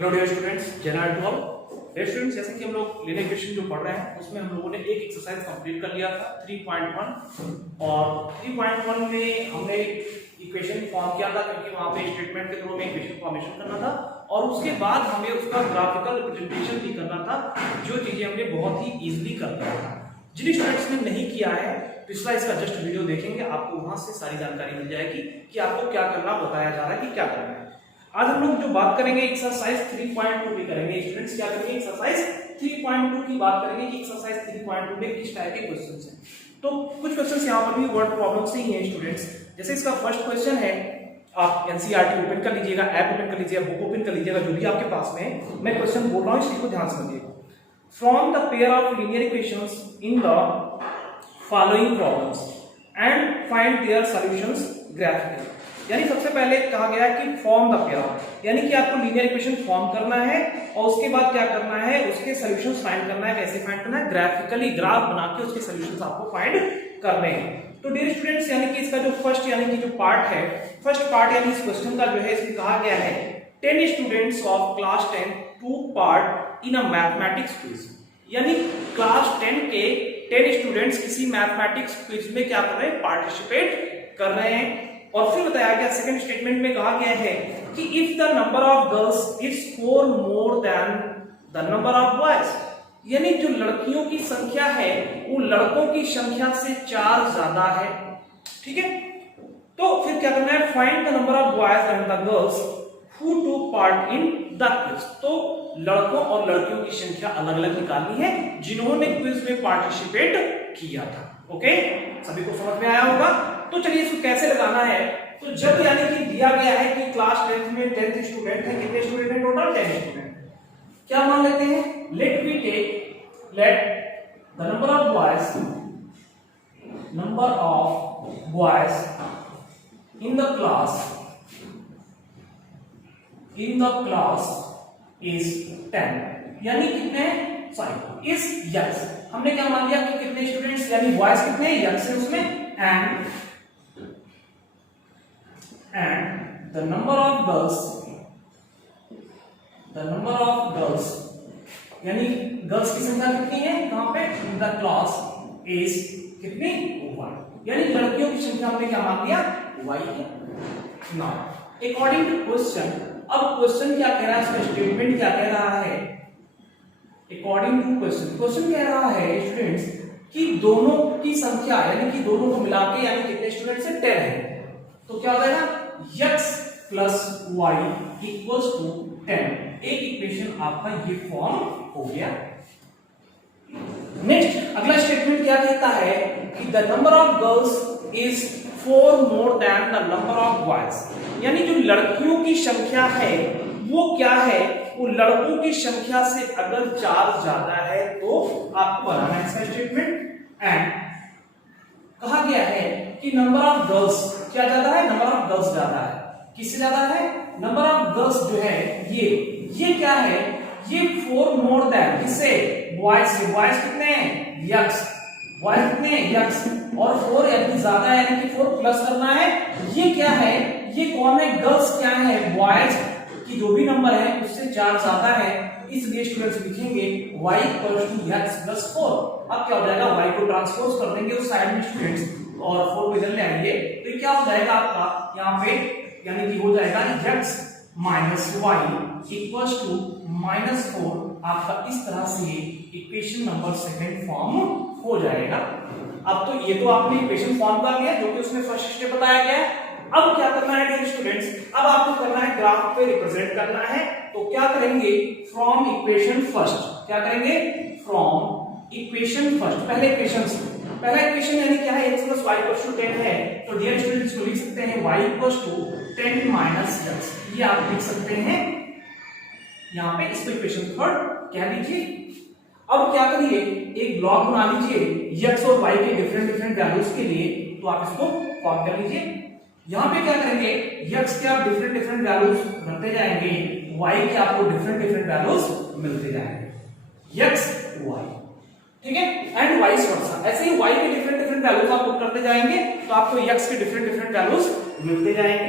Hello dear students, general to all. Dear students, जैसे कि हम लोग लीनियर इक्वेशन जो पढ़ रहे हैं उसमें हम लोगों ने एक एक्सरसाइज कंप्लीट कर लिया था 3.1 और 3.1 में हमने इक्वेशन फॉर्म किया था क्योंकि वहां पे स्टेटमेंट के थ्रू में इक्वेशन फॉर्मेशन करना था और उसके बाद हमें उसका ग्राफिकल रिप्रेजेंटेशन भी करना था, जो चीजें हमने बहुत ही इजीली कर लिया था। जिन स्टूडेंट्स ने नहीं किया है पिछला इसका जस्ट वीडियो देखेंगे, आपको वहां से सारी जानकारी मिल जाएगी कि आपको क्या करना बताया जा रहा है कि क्या करना है। आज हम लोग जो बात करेंगे एक्सरसाइज 3.2 की करेंगे। स्टूडेंट्स क्या करेंगे, एक्सरसाइज 3.2 की बात करेंगे कि एक्सरसाइज 3.2 में किस टाइप के क्वेश्चंस हैं। तो कुछ क्वेश्चंस यहाँ पर भी वर्ड प्रॉब्लम से ही हैं स्टूडेंट्स। जैसे इसका फर्स्ट क्वेश्चन है, आप एनसीईआरटी ओपन कर लीजिएगा, ऐप ओपन कर लीजिएगा, बुक ओपन कर लीजिएगा, जो भी आपके पास में है। मैं क्वेश्चन बोल रहा हूँ, इसी को ध्यान से समझिएगा। From the pair of linear equations in the following problems and find their solutions graphically. यानी सबसे पहले कहा गया है कि फॉर्म द पेयर, यानी कि आपको लीनियर इक्वेशन फॉर्म करना है और उसके बाद क्या करना है, उसके सॉल्यूशंस फाइंड करना है। कैसे फाइंड करना है? ग्राफिकली, ग्राफ बना के उसके सॉल्यूशंस आपको फाइंड करने हैं। तो डियर स्टूडेंट्स, यानी कि इसका जो फर्स्ट यानी कि जो पार्ट है, फर्स्ट पार्ट यानी इस क्वेश्चन का जो है, इसमें कहा गया है 10 students of class 10 took part in a mathematics quiz. यानी क्लास 10 के 10 स्टूडेंट्स किसी मैथमेटिक्स क्विज में क्या कर रहे हैं, पार्टिसिपेट कर रहे हैं। और फिर बताया गया सेकंड स्टेटमेंट में कहा गया है कि if the number of girls is 4 more than the number of boys, यानी जो लड़कियों की संख्या है वो लड़कों की संख्या से 4 ज्यादा है। ठीक है, तो फिर क्या करना है, find the number of boys and the girls who took part in the quiz. तो लड़कों और लड़कियों की संख्या अलग अलग निकालनी है जिन्होंने क्विज में पार्टिसिपेट किया था। ओके, सभी को समझ में आया होगा। तो चलिए इसको कैसे लगाना है। तो जब यानी कि दिया गया है कि क्लास 10 में 10 स्टूडेंट है, कितने स्टूडेंट है टोटल? 10 स्टूडेंट। क्या मान लेते हैं, let we take let the number of boys in the class is 10। यानी कितने, सॉरी इज यस, हमने क्या मान लिया कि कितने स्टूडेंट्स यानी बॉयज कितने, यस है उसमें, and the number of girls यानी गर्ल्स की संख्या कितनी है, कहां पे, इन द क्लास इज कितनी, 1। यानी लड़कियों की संख्या हमने क्या मान लिया, y है। नाउ अकॉर्डिंग टू क्वेश्चन, अब क्वेश्चन क्या कह रहा है, इसका स्टेटमेंट क्या कह रहा है। अकॉर्डिंग टू क्वेश्चन कह रहा है स्टूडेंट्स कि दोनों की संख्या यानी कि दोनों को मिला के यानी कितने स्टूडेंट्स है, 10 है। तो क्या हो जाएगा, x plus y equals to 10। एक इक्वेशन आपका ये फॉर्म हो गया। नेक्स्ट अगला स्टेटमेंट क्या कहता है कि the number of girls is 4 more than the number of boys. यानी जो लड़कियों की संख्या है वो क्या है, वो लड़कों की संख्या से अगर 4 ज्यादा है तो आपको बनाना है इसका स्टेटमेंट। एंड कहा गया है कि नंबर ऑफ गर्ल्स क्या ज्यादा है, नंबर ऑफ गर्ल्स ज्यादा है। किससे ज्यादा है, नंबर ऑफ गर्ल्स जो है ये क्या है, ये 4 मोर देन किससे, बॉयज से। बॉयज कितने हैं, यक्स, बॉयज कितने हैं, यक्स, और 4 यानी ज्यादा है यानी कि 4 प्लस करना है। ये क्या है, ये कौन है, गर्ल्स क्या है, बॉयज की जो भी नंबर है उससे 4 ज्यादा है, इसलिए स्टूडेंट्स लिखेंगे y equals to x plus 4। अब क्या हो जाएगा, y को ट्रांसपोज कर देंगे उस साइड में स्टूडेंट्स और 4 को इधर ले आएंगे, तो क्या हो जाएगा आपका यहाँ पे, यानी कि हो जाएगा x minus y equals to -4। आपका इस तरह से इक्वेशन नंबर 2 फॉर्म हो जाएगा। अब तो ये तो आपने इक्वेशन फॉर्म कर लिया जो कि उसमें फर्स्ट स्टेप बताया गया है। अब क्या करना है डियर स्टूडेंट्स, अब आपको करना है ग्राफ पे रिप्रेजेंट करना है। तो क्या करेंगे, फ्रॉम इक्वेशन फर्स्ट, क्या करेंगे, फ्रॉम इक्वेशन फर्स्ट, पहला इक्वेशन यानी क्या है, x plus y equals to 10 है। तो डियर स्टूडेंट्स को लिख सकते हैं y equals to 10 minus x, ये आप लिख सकते हैं यहाँ पे, इसको इक्वेशन थर्ड कह लीजिए। अब क्या करिए, एक ब्लॉक बना लीजिए x और y के डिफरेंट वैल्यूज के लिए, तो आप इसको फॉर्म कर लीजिए। यहाँ पे क्या करेंगे, x के आप डिफरेंट वैल्यूज भरते जाएंगे, y के आपको डिफरेंट वैल्यूज मिलते जाएंगे, x y, ठीक है, एंड वाइस वर्सा। ऐसे ही y के डिफरेंट वैल्यूज आप पुट करते जाएंगे तो आपको x के डिफरेंट वैल्यूज मिलते जाएंगे।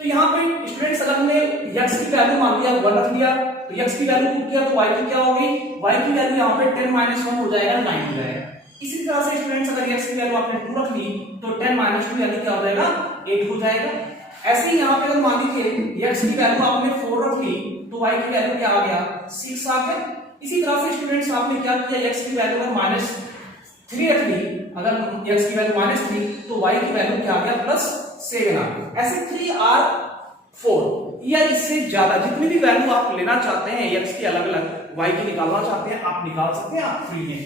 तो यहाँ पे स्टूडेंट्स अगर हमने x की वैल्यू मान लिया 1 रख लिया, तो x की वैल्यू पुट किया तो y की क्या होगी, y की वैल्यू यहाँ पे 10 - 1 हो जाएगा 9 हो जाएगा। इसी तरह से स्टूडेंट्स अगर x की वैल्यू आपने 2 रख ली तो 10 - 2 यानी क्या हो जाएगा 8 हो जाएगा। ऐसे ही यहाँ पे अगर मान लीजिए x की वैल्यू आपने 4 रख ली तो y की वैल्यू क्या आ गया 6 आ गया। इसी तरह से स्टूडेंट्स आपने क्या किया, x की वैल्यू अगर -3 रख ली, अगर x की वैल्यू -3 तो y की वैल्यू क्या आ गया +7 आ गया। ऐसे 3 और 4 या इससे ज्यादा जितनी भी वैल्यू आप लेना चाहते हैं x की अलग अलग y की निकालना चाहते हैं आप निकाल सकते हैं, आप फ्री में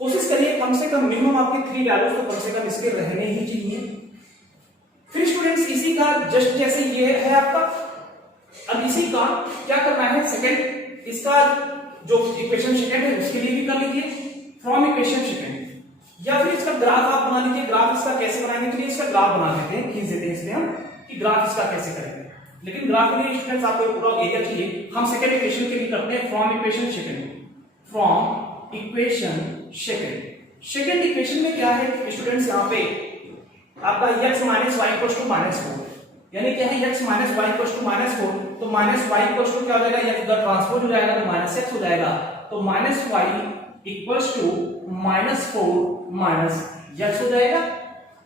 कोशिश करिए कम से कम मिनिमम आपके 3 वैल्यूज तो कम से कम इसके रहने ही चाहिए। फिर स्टूडेंट्स इसी का जस्ट जैसे ये है आपका, अब इसी का क्या करना है सेकंड, इसका जो इक्वेशन सेकंड है उसके लिए भी कर लीजिए फ्रॉम इक्वेशन सेकंड, या फिर इसका ग्राफ आप बना लीजिए। ग्राफ इसका कैसे बनाएंगे, चलिए इसका ग्राफ बना लेते हैं, खींच देते हैं इसमें हम कि ग्राफ इसका कैसे करेंगे। लेकिन ग्राफ के लिए स्टूडेंट्स आपको पूरा एरिया चाहिए, हम सेकंड इक्वेशन के लिए करते हैं from equation second. From equation second equation में क्या है स्टूडेंट्स, यहाँ पे आपका x - y = -4 यानी क्या है x - y = -4, तो -y = क्या हो जाएगा, या इधर ट्रांसपोज हो जाएगा तो -x हो जाएगा, तो -y = -4 - x हो जाएगा।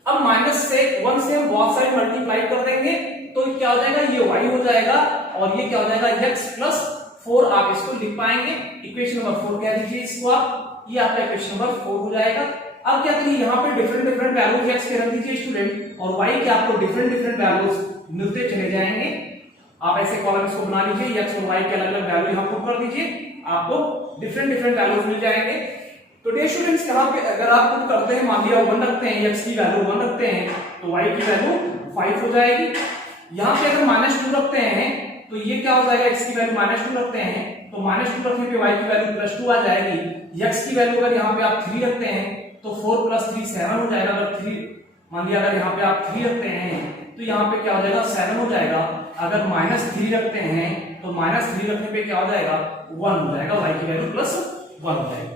अब माइनस से 1 से हम बहुत सारे मल्टीप्लाई कर देंगे तो क्या हो जाएगा, ये y हो जाएगा और ये क्या हो जाएगा x + 4 आप इसको लिख पाएंगे। इक्वेशन नंबर 4 कह दीजिए इसको आप, ये आपका इक्वेशन नंबर 4 हो जाएगा। अब क्या करिए, यहाँ पे डिफरेंट वैल्यूज x के रख दीजिए स्टूडेंट, और y के आपको डिफरेंट वैल्यूज मिलते चले जाएंगे। आप ऐसे कॉलम्स को बना लीजिए, x और y के अलग अलग वैल्यू यहाँ पुट कर दीजिए, आपको डिफरेंट वैल्यूज मिल जाएंगे। तो डियर स्टूडेंट्स यहाँ पे अगर आप पुट करते हैं, मान लिया 1 रखते हैं, x की वैल्यू 1 रखते हैं तो y की वैल्यू 5 हो जाएगी। यहाँ पे अगर -2 रखते हैं तो ये क्या हो जाएगा, x की वैल्यू -2 रखते हैं तो -2 रखने पे y की वैल्यू +2 आ जाएगी। x की वैल्यू अगर यहाँ पे आप 3 रखते हैं तो 4 + 3 7 हो जाएगा। अगर 3 मान लिया अगर यहाँ पे आप 3 रखते हैं तो यहाँ पे क्या हो जाएगा 7 हो जाएगा। अगर -3 रखते हैं तो -3 रखने पे क्या हो जाएगा 1 हो जाएगा, y की वैल्यू +1 हो जाएगा।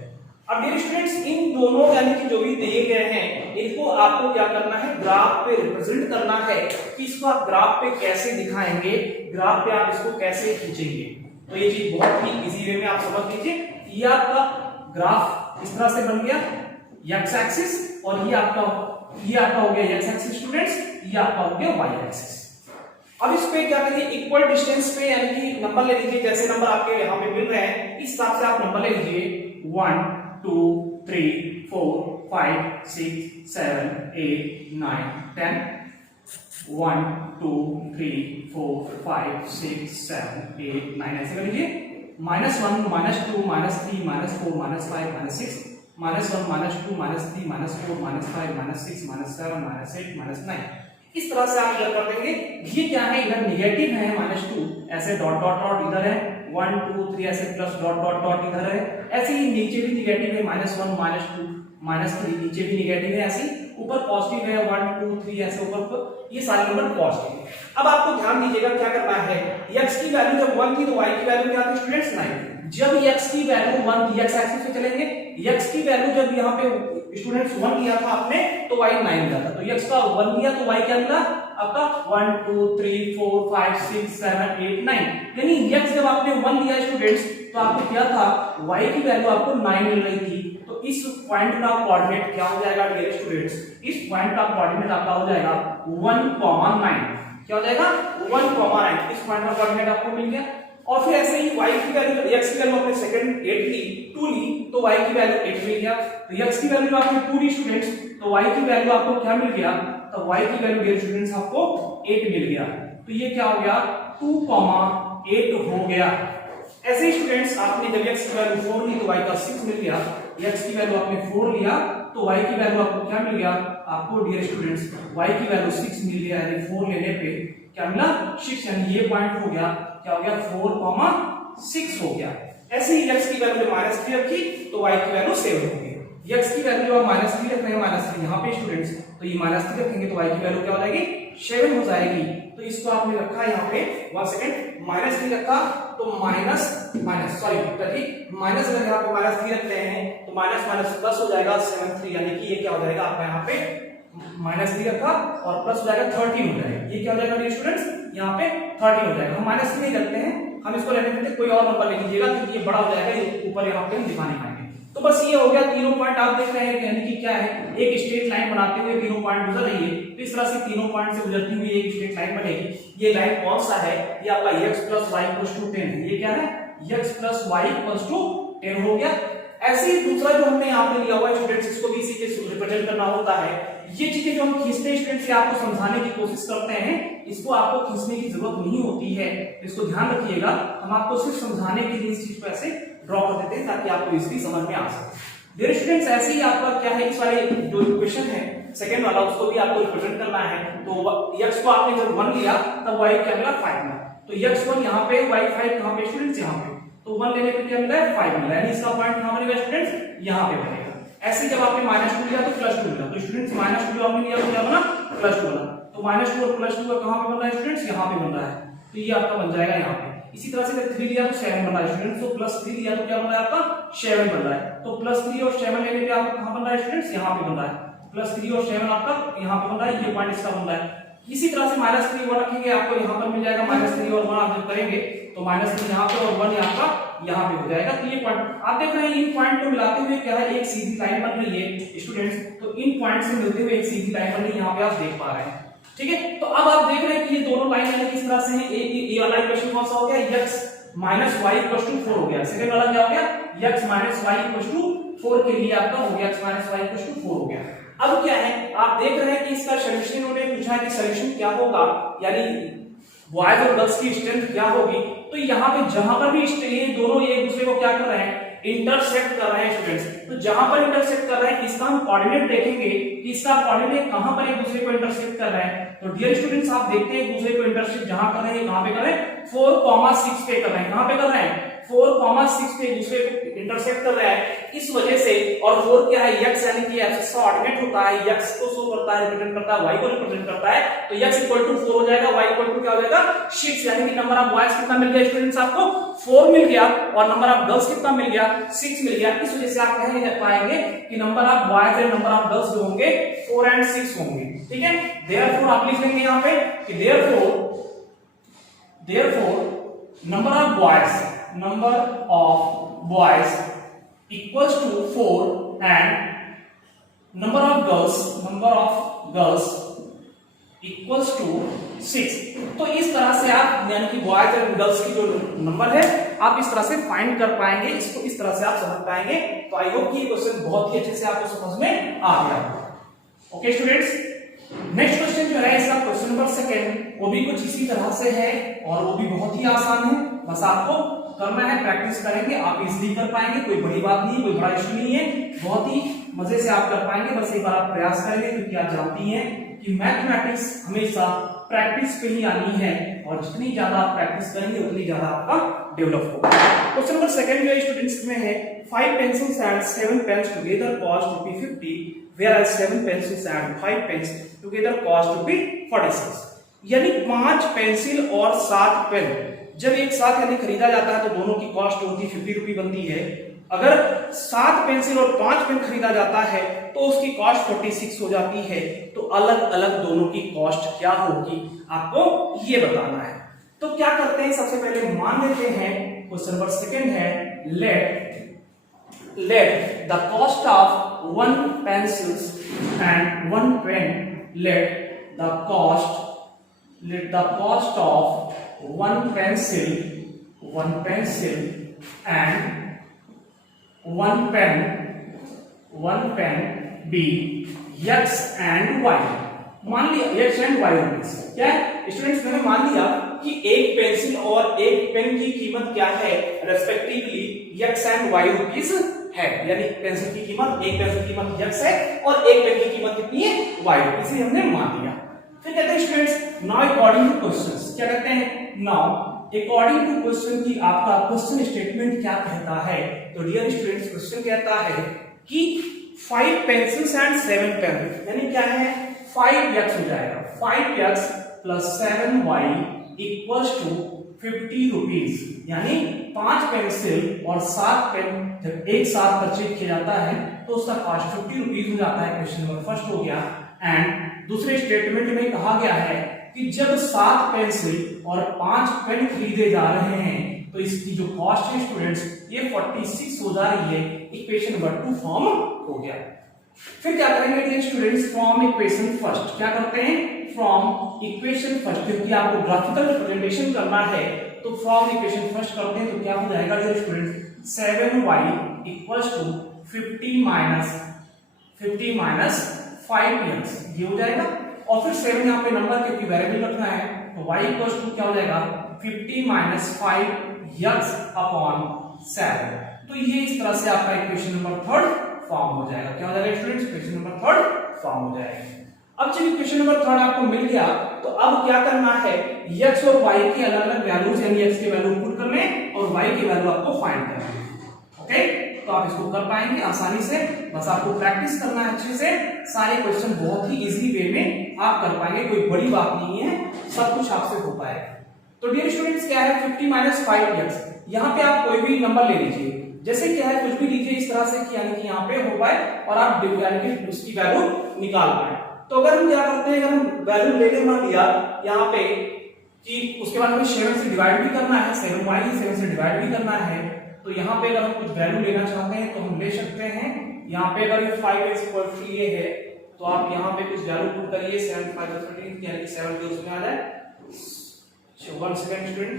अब डियर स्टूडेंट्स इन दोनों यानी कि जो भी दिए गए हैं इनको आपको क्या करना है, ग्राफ पे रिप्रेजेंट करना है कि इसको आप ग्राफ पे कैसे दिखाएंगे, ग्राफ पे आप इसको कैसे खींचेंगे। तो ये चीज बहुत ही इजी वे में आप समझ लीजिए। ये आपका ग्राफ इस तरह से बन गया x एक्सिस, और ये आपका हो गया x एक्सिस स्टूडेंट्स, ये आपका हो गया y एक्सिस। अब इस पे क्या करिए, इक्वल डिस्टेंस पे यानी कि नंबर ले लीजिए, जैसे नंबर आपके यहाँ पे मिल रहे हैं इस हिसाब से आप नंबर ले लीजिए 1 2 3 4 5 6 7 8 9 10 1 2 3 4 5 6 7 8 9 ऐसे कर लीजिए। -1 -2 -3 -4 -5 -6 -1 -2 -3 -4 -5 -6 -7 -8 -9 इस तरह से आप इधर कर देंगे। ये क्या है, इधर नेगेटिव है -2, ऐसे डॉट डॉट डॉट इधर है 1 2 3 ऐसे प्लस डॉट डॉट डॉट इधर है, ऐसे ही नीचे भी नेगेटिव है -1 -2 -3 नीचे भी नेगेटिव है, ऐसे ऊपर पॉजिटिव है 1 2 3 ऐसे ऊपर ये सारे नंबर पॉजिटिव है। अब आपको ध्यान दीजिएगा क्या करना है, x की वैल्यू जब 1 थी तो y की वैल्यू क्या थी स्टूडेंट्स 9। जब x की वैल्यू 1 थी, x एक्सिस पे चलेंगे, x की वैल्यू जब यहाँ पे स्टूडेंट्स 1 लिया था आपने तो y 9 मिला था, तो x का 1 लिया तो y क्या मिला आपका 1 2 3 4 5 6 7 8 9, यानी x जब आपने 1 लिया स्टूडेंट्स तो आपको क्या था y की वैल्यू आपको 9 मिल रही थी। तो इस पॉइंट का कोऑर्डिनेट क्या हो जाएगा डियर स्टूडेंट्स, इस पॉइंट का कोऑर्डिनेट आपका हो जाएगा 1,9, क्या हो जाएगा 1,9, इस पॉइंट का कोऑर्डिनेट आपको मिल गया। और फिर ऐसे ही y की वैल्यू x की वैल्यू आपने सेकंड 8 ली 2 ली तो y की वैल्यू 8 मिल गया। तो x की वैल्यू आपने 2 ली स्टूडेंट्स तो y की वैल्यू आपको क्या मिल गया, तो y की वैल्यू डियर स्टूडेंट्स आपको 8 मिल गया। तो ये क्या हो गया 2,8 हो गया। ऐसे ही स्टूडेंट्स आपने जब x की वैल्यू 4 ली तो y का 6 मिल गया, x की वैल्यू आपने 4 लिया तो y की वैल्यू आपको क्या मिल गया, आपको डियर स्टूडेंट्स y की वैल्यू 6 मिल गया, यानी 4 लेने पे क्या मिला 6, यानी ये पॉइंट हो गया क्या हो गया 4,6 हो गया। ऐसे ही x की वैल्यू -3 रखी तो y की वैल्यू 7 हो गई। x की वैल्यू आप -3 रख रहे हैं, -3 यहाँ पे स्टूडेंट्स तो ये -3 रखेंगे तो y की वैल्यू क्या हो जाएगी 7 हो जाएगी। तो इसको आपने रखा यहाँ पे 1 सेकंड -3 रखा तो माइनस अगर यहाँ पे -3 रखते हैं तो माइनस प्लस हो जाएगा 7 3, यानी कि ये क्या हो जाएगा आपका यहाँ पे -3 रखा और प्लस हो जाएगा 13 हो जाएगा। ये क्या हो जाएगा डियर स्टूडेंट्स, यहाँ पे 13 हो जाएगा। हम -3 नहीं करते हैं, हम इसको लेने देते, कोई और नंबर ले लीजिएगा क्योंकि ये बड़ा हो जाएगा, ये ऊपर यहाँ पे हम दिखा नहीं पाएंगे। तो बस ये हो गया, तीनों पॉइंट आप देख रहे हैं, यानी कि क्या है, एक स्ट्रेट लाइन बनाते हुए तीनों पॉइंट गुजर रही है। तो इस तरह से तीनों पॉइंट से गुजरती हुई एक स्ट्रेट लाइन बनेगी। ये लाइन कौन सा है, ये आपका x + y = 10 है। ये क्या है, x + y = 10 हो गया। ऐसे ही दूसरा जो हमने यहाँ पे लिया हुआ है स्टूडेंट्स, इसको भी इसी के रिप्रेजेंट करना होता है। ये चीजें जो हम खींचते हैं स्टूडेंट्स, आपको समझाने की कोशिश करते हैं, इसको आपको खींचने की जरूरत नहीं होती है, इसको ध्यान रखिएगा। हम आपको सिर्फ समझाने के लिए इस चीज को ऐसे ड्रॉ कर देते हैं ताकि आपको इसकी समझ में आ सके। डियर स्टूडेंट्स, ऐसे ही आपका क्या है, इस वाले जो इक्वेशन है सेकंड वाला, उसको भी आपको रिप्रेजेंट करना है। तो x को आपने जब 1 लिया तब y क्या मिला, 5 मिला। तो x1 यहाँ पे, y5 कहाँ पे स्टूडेंट्स, यहाँ पे। तो 1 लेने पे क्या मिला है, 5 मिला, यानी इसका पॉइंट कहाँ बनेगा स्टूडेंट्स, यहाँ पे बनेगा। ऐसे जब आपने -2 लिया तो +2 मिला। तो स्टूडेंट्स -2 जो आपने लिया तो क्या बना, +2 बना। तो -2 और +2 का कहाँ पे बन रहा है स्टूडेंट्स, यहाँ पे बन रहा है। तो ये आपका बन जाएगा यहाँ पे। इसी तरह से अगर 3 लिया तो 7 बन रहा है स्टूडेंट्स। तो +3 लिया तो क्या बन रहा है आपका, 7 बन रहा है। तो +3 और 7 लेने पे आपका कहाँ बन रहा है स्टूडेंट्स, यहाँ पे बन रहा है। +3 और 7 आपका यहाँ पे बन रहा है, ये पॉइंट इसका बन रहा है। इसी तरह से -3 1 रखेंगे, आपको यहाँ पर मिल जाएगा -3 और 1 आप जब करेंगे तो -3 यहाँ पे और 1 आपका यहाँ पे हो जाएगा। तो ये पॉइंट आप देख रहे हैं, इन पॉइंट को मिलाते हुए क्या है, एक सीधी लाइन बन रही है स्टूडेंट्स। तो इन पॉइंट से मिलते हुए एक सीधी लाइन बन रही है, यहाँ पे आप देख पा रहे हैं। ठीक है, तो अब आप देख रहे हैं कि ये दोनों लाइन यानी किस तरह से है। ये वाला इक्वेशन कौन सा हो गया, x - y = 4 हो गया। सेकंड वाला क्या हो गया, x - y = 4 के लिए आपका हो गया, x - y = 4 हो गया। अब क्या है, आप देख रहे हैं कि इसका सॉल्यूशन उन्होंने पूछा है कि सॉल्यूशन क्या होगा, यानी बॉयज और गर्ल्स की स्ट्रेंथ क्या होगी। तो यहाँ पे जहां पर भी ये दोनों एक दूसरे को क्या कर रहे हैं, इंटरसेक्ट कर रहे हैं स्टूडेंट्स। तो जहां पर इंटरसेक्ट कर रहे हैं, इसका हम कोऑर्डिनेट देखेंगे कि इसका कोऑर्डिनेट कहां पर एक दूसरे को इंटरसेक्ट कर रहे हैं। तो डियर स्टूडेंट्स, आप देखते हैं एक दूसरे को इंटरसेक्ट जहां कर रहे हैं, कहां पे कर रहे हैं, 4,6 पे कर रहे हैं। कहां पे कर रहे हैं, 4,6 पे एक दूसरे को इंटरसेक्ट कर रहा है। इस वजह से, और 4 क्या है, x यानी कि एक्सिस का ऑर्डिनेट होता है, x को शो करता है, रिप्रेजेंट करता है, y को रिप्रेजेंट करता है। तो x = 4 हो जाएगा, y = क्या हो जाएगा, 6, यानी कि नंबर ऑफ बॉयज कितना मिल गया स्टूडेंट्स, आपको 4 मिल गया, और नंबर ऑफ गर्ल्स कितना मिल गया, 6 मिल गया। इस वजह से आप कह पाएंगे कि number of boys and number of girls जो होंगे 4 और 6 होंगे। ठीक है, देयरफॉर आप लिख लेंगे यहाँ पे कि therefore number of boys equals to 4 and number of girls equals to 6। तो इस तरह से आप, यानी कि बॉयज और गर्ल्स की जो नंबर है, आप इस तरह से फाइंड कर पाएंगे, इसको इस तरह से आप समझ पाएंगे। तो आई होप कि ये क्वेश्चन बहुत ही अच्छे से आपको समझ में आ गया। ओके स्टूडेंट्स, नेक्स्ट क्वेश्चन जो है इसका क्वेश्चन नंबर 2, वो भी कुछ इसी तरह से है और वो भी बहुत ही आसान है। बस आपको करना है, प्रैक्टिस करेंगे, आप इजीली कर पाएंगे, कोई बड़ी बात नहीं, कोई बड़ा इश्यू नहीं है, बहुत ही मजे से आप कर पाएंगे। बस एक बार आप प्रयास करेंगे, क्योंकि आप जानती हैं कि मैथमेटिक्स हमेशा प्रैक्टिस पे ही आनी है, और जितनी ज्यादा आप प्रैक्टिस करेंगे उतनी ज्यादा आपका डेवलप होगा। क्वेश्चन नंबर 2 जो स्टूडेंट्स में है, 5 pencils and 7 pens together cost ₹50, whereas 7 pencils and 5 pens together cost ₹46। यानी 5 पेंसिल और 7 पेन जब एक साथ यानी खरीदा जाता है तो दोनों की कॉस्ट होती है ₹50 बनती है। अगर 7 पेंसिल और 5 पेन खरीदा जाता है तो उसकी कॉस्ट 46 हो जाती है। तो अलग अलग दोनों की कॉस्ट क्या होगी, आपको ये बताना है। तो क्या करते हैं, सबसे पहले मान लेते हैं क्वेश्चन नंबर 2 है, let the cost of 1 pencils and 1 pen, let the cost of 1 pencil and 1 pen be x and y। मान लिया x and y रुपीज, क्या है स्टूडेंट्स, मैंने मान लिया कि एक पेंसिल और एक पेन की कीमत क्या है, respectively x and y rupees है। यानी पेंसिल की कीमत, एक पेंसिल की कीमत x है और एक पेन की कीमत कितनी है, y, इसलिए हमने मान लिया। फिर कहते हैं students, now according two questions, क्या कहते हैं, नाउ अकॉर्डिंग टू क्वेश्चन की आपका क्वेश्चन स्टेटमेंट क्या कहता है। तो डियर स्टूडेंट्स, क्वेश्चन कहता है कि 5 पेंसिल्स एंड 7 पेन, यानी क्या है, 5x हो जाएगा, 5x + 7y = 50 रुपीज। यानी 5 पेंसिल और 7 पेन जब एक साथ परचेज किया जाता है तो उसका कॉस्ट 50 रुपीज हो जाता है। क्वेश्चन नंबर 1 हो गया। एंड दूसरे स्टेटमेंट में कहा गया है कि जब 7 पेंसिल और 5 पेन खरीदे जा रहे हैं तो इसकी जो कॉस्ट है स्टूडेंट्स ये 46 हो जा रही है। इक्वेशन नंबर 2 फॉर्म हो गया। फिर क्या करेंगे dear students, from equation first क्या करते हैं, फ्रॉम इक्वेशन फर्स्ट, क्योंकि आपको ग्राफिकल रिप्रेजेंटेशन करना है तो फ्रॉम इक्वेशन फर्स्ट करते हैं तो क्या हो जाएगा dear students, 7y equals to 50 minus 5x ये हो जाएगा। और फिर 7 यहाँ पे नंबर क्योंकि वेरिएबल रखना है तो y इक्वल्स टू क्या हो जाएगा 50 माइनस 5x अपॉन 7। तो ये इस तरह से आपका इक्वेशन नंबर 3 फॉर्म हो जाएगा। क्या हो जाएगा स्टूडेंट्स, इक्वेशन नंबर 3 फॉर्म हो जाएगा। अब जब इक्वेशन नंबर 3 आपको मिल गया तो अब क्या करना है, x और y की अलग अलग वैल्यूज यानी x के वैल्यू पुट करने और y की वैल्यू आपको फाइंड करनी है। ओके, तो आप इसको कर पाएंगे आसानी से, बस आपको प्रैक्टिस करना है अच्छे से। सारे क्वेश्चन बहुत ही इजी वे में आप कर पाएंगे, कोई बड़ी बात नहीं है, सब कुछ आपसे हो पाएगा। तो डियर स्टूडेंट्स क्या है 50 माइनस 5x, यहाँ पे आप कोई भी नंबर ले लीजिए, जैसे क्या है कुछ भी लीजिए इस तरह से कि यानी कि यहाँ पे हो पाए और आप यानी कि उसकी वैल्यू निकाल पाए। तो अगर हम क्या करते हैं, अगर हम वैल्यू लेके मान लिया यहाँ पे कि उसके बाद हमें 7 से डिवाइड भी करना है, 7y 7 से डिवाइड भी करना है, तो यहाँ पे अगर हम कुछ वैल्यू लेना चाहते हैं तो हम ले सकते हैं। यहाँ पे अगर 5x इक्वल टू ये है तो आप यहाँ पे कुछ वैल्यू पुट करिए, 7 5 13 यानी कि 7 के उसमें आ जाए। 1 सेकंड स्टूडेंट,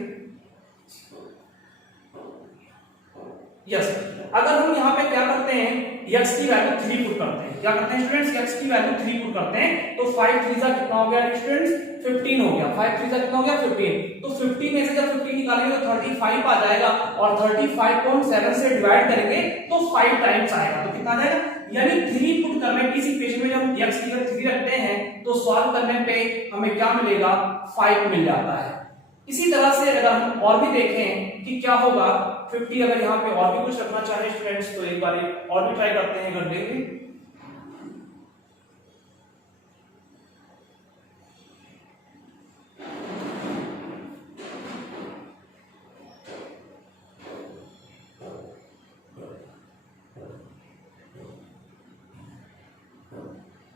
यस अगर हम यहाँ पे क्या करते हैं x की वैल्यू 3 पुट करते हैं, क्या करते हैं स्टूडेंट्स, x की वैल्यू 3 पुट करते हैं तो 5 3 जा कितना हो गया स्टूडेंट्स 15 हो गया, 5 3 जा कितना हो गया 15। तो 50 में से जब 50 निकालेंगे तो 35 आ जाएगा और 35 को हम 7 से डिवाइड करेंगे तो 5 टाइम्स आएगा, तो कितना आ जाएगा, यानी 3 पुट करने की इस इक्वेशन में जब हम x की वैल्यू 3 रखते हैं तो सॉल्व करने पे हमें क्या मिलेगा 5 मिल जाता है। इसी तरह से अगर हम और भी देखें कि क्या होगा 50, अगर यहाँ पे और भी कुछ रखना चाहे स्टूडेंट्स तो एक बार और भी ट्राई करते हैं, अगर देखें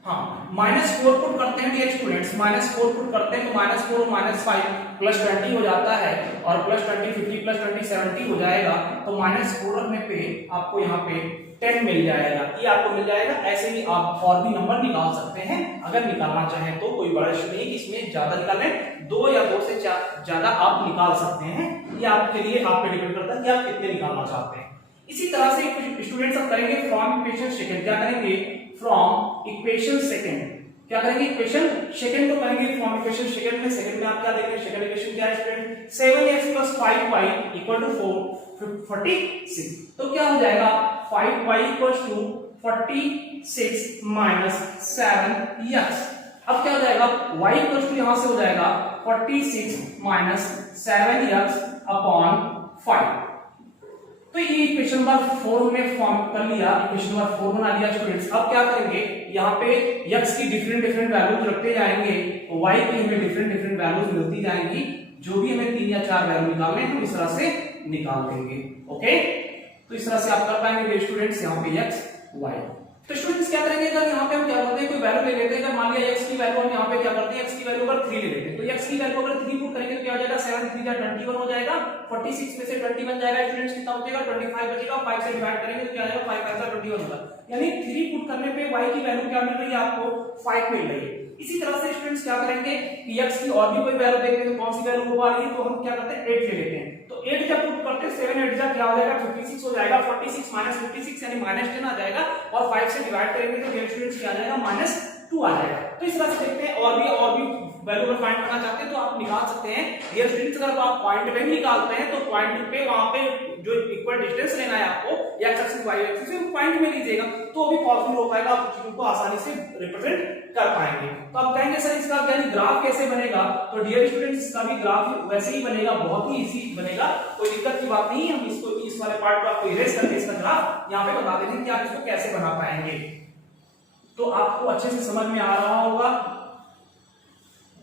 हाँ -4 पुट करते हैं डियर स्टूडेंट्स, -4 पुट करते हैं तो -4 और -5 +20 हो जाता है और +20 50 +20 70 हो जाएगा। तो -4 रखने पे आपको यहाँ पे 10 मिल जाएगा, ये आपको मिल जाएगा। ऐसे ही आप और भी नंबर निकाल सकते हैं अगर निकालना चाहें तो, कोई बड़ा इशू नहीं कि इसमें ज्यादा निकालें, 2 या 2 से ज्यादा आप निकाल सकते हैं, ये आपके लिए आप पे डिपेंड करता है कि आप कितने निकालना चाहते हैं। इसी तरह से स्टूडेंट्स अब करेंगे फ्रॉम इक्वेशन सेकंड, क्या करेंगे फ्रॉम इक्वेशन सेकंड, क्या करेंगे इक्वेशन सेकंड को करेंगे फ्रॉम इक्वेशन सेकंड में। सेकंड में आप क्या देखेंगे, सेकंड इक्वेशन क्या है स्टूडेंट 7x + 5y = 46। तो क्या हो जाएगा 5y = 46 - 7x। अब क्या हो जाएगा y = यहां से हो जाएगा 46 - 7x अपॉन 5। तो ये इक्वेशन नंबर 4 में फॉर्म कर लिया, इक्वेशन नंबर 4 बना लिया स्टूडेंट्स। अब क्या करेंगे यहाँ पे x की डिफरेंट वैल्यूज रखते जाएंगे, y की हमें डिफरेंट वैल्यूज मिलती जाएंगी, जो भी हमें 3 या 4 वैल्यू निकालने हैं हम इस तरह से निकाल देंगे। ओके, तो इस तरह से आप कर पाएंगे स्टूडेंट्स यहाँ पे x y। तो स्टूडेंट्स क्या करेंगे, अगर यहाँ पे हम क्या करते हैं कोई वैल्यू ले लेते हैं, अगर मान लिया x की वैल्यू हम यहाँ पे क्या करते हैं x की वैल्यू पर 3 ले लेते हैं, तो x की वैल्यू अगर 3 पुट करेंगे तो क्या हो जाएगा 7 3 जा 21 हो जाएगा, 46 में से 20 बन जाएगा स्टूडेंट्स, कितना बचेगा 25 बचेगा, 5 से डिवाइड करेंगे तो क्या आ जाएगा 5 5 जा 21 होगा, यानी 3 पुट करने पे y की वैल्यू क्या मिल रही है आपको 5 मिल रही है। इसी तरह से स्टूडेंट्स क्या करेंगे कि x की और भी कोई वैल्यू देखते हैं तो कौन सी वैल्यू हो पा रही है, तो हम क्या करते हैं 8 ले लेते हैं, तो 8 जब पुट करते हैं 7 8 जा क्या हो जाएगा 56 हो जाएगा, 46 - 56 यानी -10 आ जाएगा और 5 से डिवाइड करेंगे तो डियर स्टूडेंट्स क्या आ जाएगा -2 आ जाएगा। तो इस तरह से देखते हैं और भी वैल्यू अगर फाइंड करना चाहते हैं तो आप निकाल सकते हैं। डियर स्टूडेंट्स अगर आप पॉइंट पे निकालते हैं तो पॉइंट पे वहां पे जो इक्वल डिस्टेंस लेना है आपको x एक्सिस y एक्सिस से पॉइंट में लीजिएगा तो अभी पॉसिबल हो पाएगा, आप चीजों को आसानी से रिप्रेजेंट कर पाएंगे। तो आप कहेंगे सर इसका यानी ग्राफ कैसे बनेगा, तो डियर स्टूडेंट्स इसका भी ग्राफ वैसे ही बनेगा, बहुत ही इजी बनेगा, कोई दिक्कत की बात नहीं है। हम इसको इस वाले पार्ट को आपको इरेज करके इसका ग्राफ यहाँ पे बता देंगे कि आप इसको कैसे बना पाएंगे। तो आपको अच्छे से समझ में आ रहा होगा,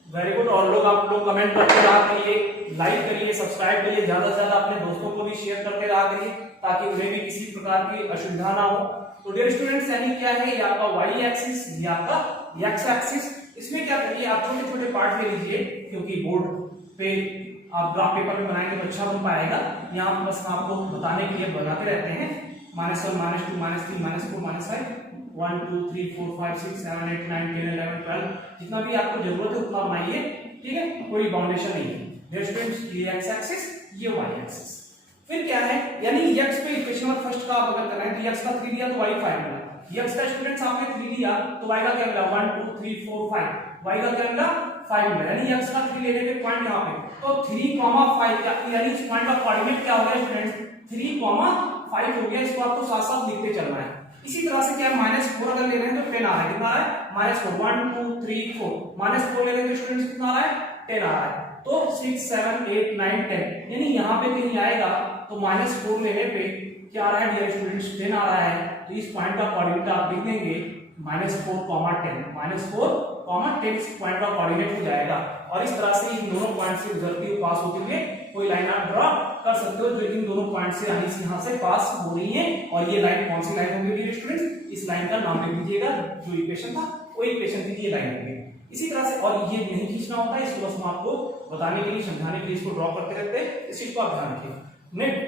वेरी गुड। और लोग आप लोग कमेंट करते रहा करिए, लाइक करिए, सब्सक्राइब करिए, ज्यादा से ज्यादा अपने दोस्तों को भी शेयर करते रहा करिए ताकि उन्हें भी किसी प्रकार की असुविधा ना हो। तो डियर स्टूडेंट्स यानी क्या है, ये आपका y एक्सिस, ये आपका x एक्सिस, इसमें क्या करिए, आप छोटे छोटे पार्ट ले लीजिए, क्योंकि बोर्ड पे आप ग्राफ पेपर में बनाएंगे तो अच्छा बन पाएगा। यहाँ बस आपको बताने के लिए बनाते रहते हैं, -1 -2 -3 -4 -5 1 2 3 4 5 6 7 8 9 10 11 12 जितना भी आपको जरूरत है उतना बनाइए, ठीक है, कोई बाउंडेशन नहीं है। स्टूडेंट्स ये एक्स एक्सिस, ये वाई एक्सिस। फिर क्या है, यानी x पे इक्वेशन नंबर फर्स्ट का आप अगर कर रहे हैं तो x का 3 दिया तो y 5 मिला, x का स्टूडेंट्स आपने 3 दिया तो y का क्या मिला 1 2 3 4 5, y का क्या मिला 5 मिला, यानी x का 3 लेने पे पॉइंट यहाँ पे तो 3, 5 क्या, यानी इस पॉइंट का कोऑर्डिनेट क्या हो गया स्टूडेंट्स 3, 5 हो गया। इसको आपको साथ साथ लिखते चलना है। इसी तरह से क्या -4 अगर ले रहे हैं तो 10 आ रहा है, कितना आ रहा है -4 1 2 3 4, -4 ले रहे हैं तो स्टूडेंट्स कितना आ रहा है 10 आ रहा है, तो 6 7 8 9 10, यानी यहाँ पे कहीं आएगा तो -4 लेने पे क्या आ रहा है डियर स्टूडेंट्स 10 आ रहा है। तो इस पॉइंट का कोऑर्डिनेट आप लिख देंगे -4, 10 -4, 10 इस पॉइंट का कोऑर्डिनेट हो जाएगा। और इस तरह से इन दोनों पॉइंट से गुजरती हुई पास होते हुए कोई लाइन आप ड्रॉ कर सकते हो जो इन दोनों पॉइंट से यहाँ से पास हो रही है। और ये लाइन कौन सी लाइन होगी डियर स्टूडेंट्स, इस लाइन का नाम लिख दीजिएगा, जो इक्वेशन था वो इक्वेशन की ये लाइन होगी। इसी तरह से, और ये नहीं खींचना होता है, इसको बस मैं आपको बताने के लिए समझाने के लिए इसको ड्रॉ करते रहते हैं, इस चीज को आप ध्यान रखिए। नेक्स्ट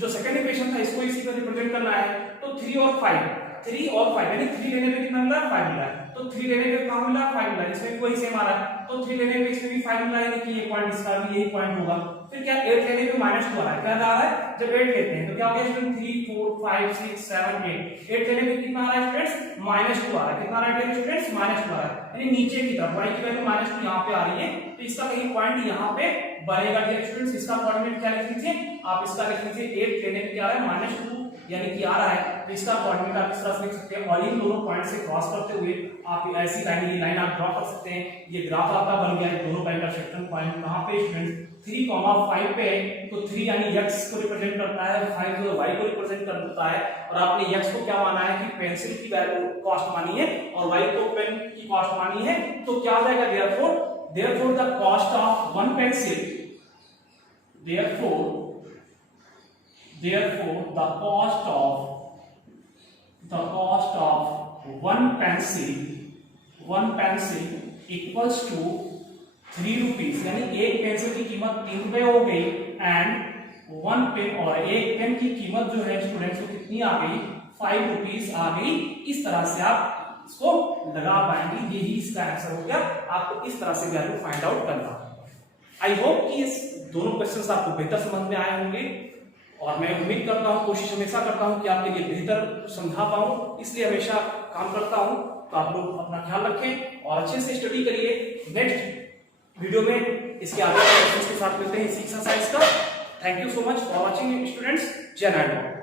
जो सेकंड इक्वेशन था इसको इसी पर रिप्रेजेंट करना है, तो 3 और 5 यानी 3 लेने पे कितना मिला 5 मिला, तो 3 लेने पे कहां मिला 5 मिला, इसमें भी वही सेम आ रहा है, तो 3 लेने पे इसमें भी 5 मिला, यानी कि ये पॉइंट इसका भी यही पॉइंट होगा। फिर क्या 8 लेने पे -2 आ रहा है, क्या आ रहा है जब 8 लेते हैं तो क्या हो गया स्टूडेंट 3 4 5 6 7 8, 8 लेने पे कितना आ रहा है स्टूडेंट्स -2 आ रहा है, कितना आ रहा है स्टूडेंट्स -2 आ रहा है, यानी नीचे की तरफ y की वैल्यू -2 यहाँ पे आ रही है, तो इसका कहीं पॉइंट यहाँ पे बनेगा डियर स्टूडेंट्स। इसका कोऑर्डिनेट क्या लिख लीजिए आप, इसका लिख लीजिए 8 लेने पे क्या आ रहा है -2 यानी कि आ रहा है, तो इसका कोऑर्डिनेट आप इस तरह से लिख सकते हैं। और इन दोनों पॉइंट से क्रॉस करते हुए आप ऐसी लाइन, ये लाइन आप ड्रॉ कर सकते हैं। ये ग्राफ आपका बन गया है दोनों का इंटरसेक्शन पॉइंट कहां पे स्टूडेंट्स 3, 5 पे, तो 3 यानी x को रिप्रेजेंट करता है, 5 जो y को रिप्रेजेंट करता है। और आपने x को क्या माना है कि पेंसिल की वैल्यू कॉस्ट मानी है और y को पेन की कॉस्ट मानी है, तो क्या आ जाएगा therefore the cost of one pencil, therefore the cost of one pencil equals to 3 rupees, यानी एक पेंसिल की कीमत 3 रुपए हो गई, एंड वन पेन, और एक पेन की कीमत जो है स्टूडेंट्स वो कितनी आ गई 5 रुपीज आ गई। इस तरह से आप इसको लगा पाएंगे, यही इसका आंसर हो गया। आपको इस तरह से वैल्यू फाइंड आउट करना है। आई होप कि इस दोनों क्वेश्चंस आपको बेहतर समझ में आए होंगे, और मैं उम्मीद करता हूं, कोशिश हमेशा करता हूं कि आपके लिए बेहतर समझा पाऊं, इसलिए हमेशा काम करता हूं। तो आप लोग अपना ख्याल रखें और अच्छे से स्टडी करिए। नेक्स्ट वीडियो में इसके आगे क्वेश्चंस के साथ मिलते हैं इसी एक्सरसाइज का। Thank you so much for watching students. जय हिंद।